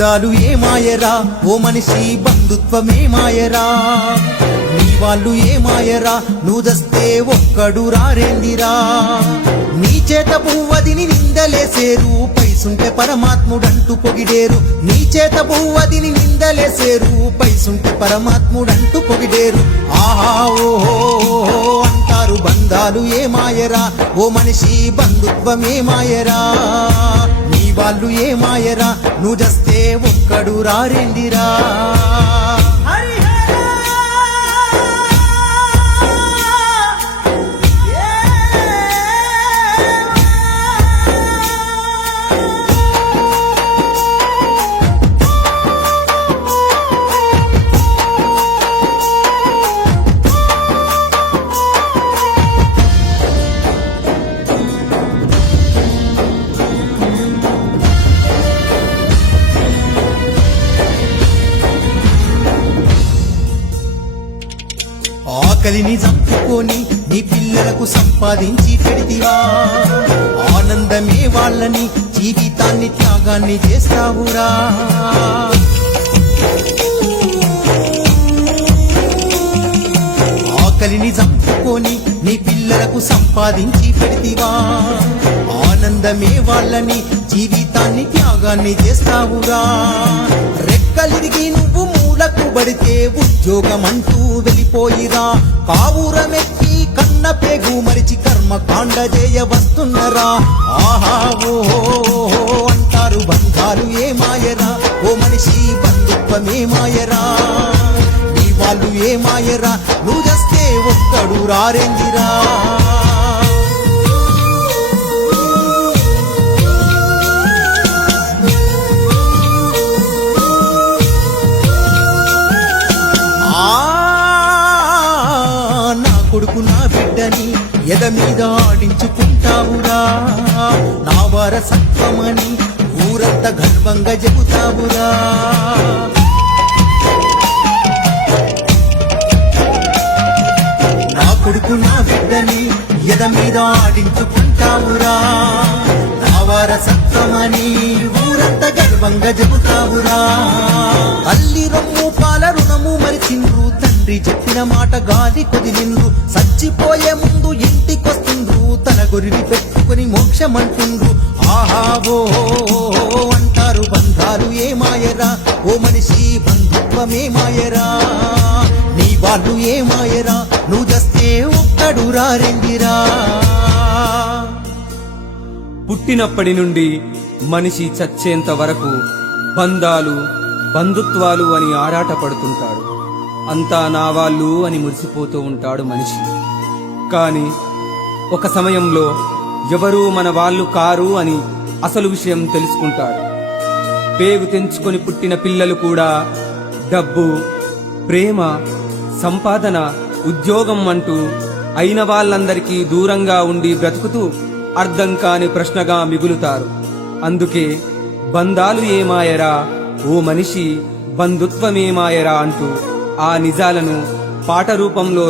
బంధాలు ఏమాయరా ఓ మనిషి, బంధుత్వమే మాయరా. నీ వాళ్ళు ఏమాయరా, నువ్వు దస్తే ఒక్కడు రారేందిరా. నీ చేత పువ్వదిని నిందలేసేరు, పైసుంటే పరమాత్ముడంటూ పొగిడేరు. నీ చేత పువ్వదిని నిందలేసేరు, పైసుంటే పరమాత్ముడంటూ పొగిడేరు. ఆహా ఓహో అంటారు బంధాలు ఏమాయరా ఓ మనిషి, బంధుత్వమే మాయరా. నీ వాళ్ళు ఏమాయరా, నువ్వు దస్తే ఒక్కడు రారేందిరా. ఆకలిని చంపుకొని నీ పిల్లలకు సంపాదించి పెడితివా, ఆనందమే వాళ్ళని జీవితాన్ని త్యాగాన్ని చేస్తావురా. ఆకలిని చంపుకొని నీ పిల్లలకు సంపాదించి పెడితివా, ఆనందమే వాళ్ళని జీవితాన్ని త్యాగాన్ని చేస్తావురా. రెక్కలిరిగి నువ్వు మూలకు పడితే ఉద్యోగమంటూ వెళ్ళిపోయిరా. కావురమెక్కి కన్న పేగు మరిచి కర్మకాండ చేయ వస్తున్నరా. ఆహా ఓహో అంటారు బంధాలు ఏమాయరా ఓ మనిషి, బంధుత్వమే మాయరా. నీ వాళ్ళు ఏమాయరా, నువ్వు చేస్తే ఒక్కడు రారేందిరా. కొడుకు నా బిడ్డని ఎద మీద ఆడించుకుంటావురా. నా వారసత్వమని ఊరంతా గర్వంగా చెబుతావురా. నా కొడుకు నా బిడ్డని ఎద మీద ఆడించుకుంటావురా. నా వారసత్వమని ఊరంతా గర్వంగా చెబుతావురా. తల్లి రొమ్ము పాల రుణము మరిచిండ్రు, తండ్రి చెప్పిన మాట గాలి కొదిలిండ్రు. చచ్చిపోయే ముందు ఇంటికొస్తుండ్రు, తన గొరివి పెట్టుకుని మోక్షమంటుండ్రు. ఆహా ఓ అంటారు బంధాలు ఏమాయరా ఓ మనిషి, బంధుత్వమే మాయరా. నీ వాళ్ళు ఏమాయరా, నువ్వు చేస్తే ఒక్కడు రారెందిరా. పుట్టినప్పటి నుండి మనిషి చచ్చేంత వరకు బంధాలు బంధుత్వాలు అని ఆరాటపడుతుంటాడు. అంతా నా వాళ్ళు అని మురిసిపోతూ ఉంటాడు మనిషి. కాని ఒక సమయంలో ఎవరూ మన వాళ్ళు కారు అని అసలు విషయం తెలుసుకుంటాడు. పేగు తెంచుకొని పుట్టిన పిల్లలు కూడా డబ్బు, ప్రేమ, సంపాదన, ఉద్యోగం అంటూ అయిన వాళ్ళందరికీ దూరంగా ఉండి బ్రతుకుతూ అర్థం కాని ప్రశ్నగా మిగులుతారు. అందుకే బంధాలు ఏమాయరా ఓ మనిషి, బంధుత్వమేమాయరా అంటూ ఆ నిజాలను పాట రూపంలో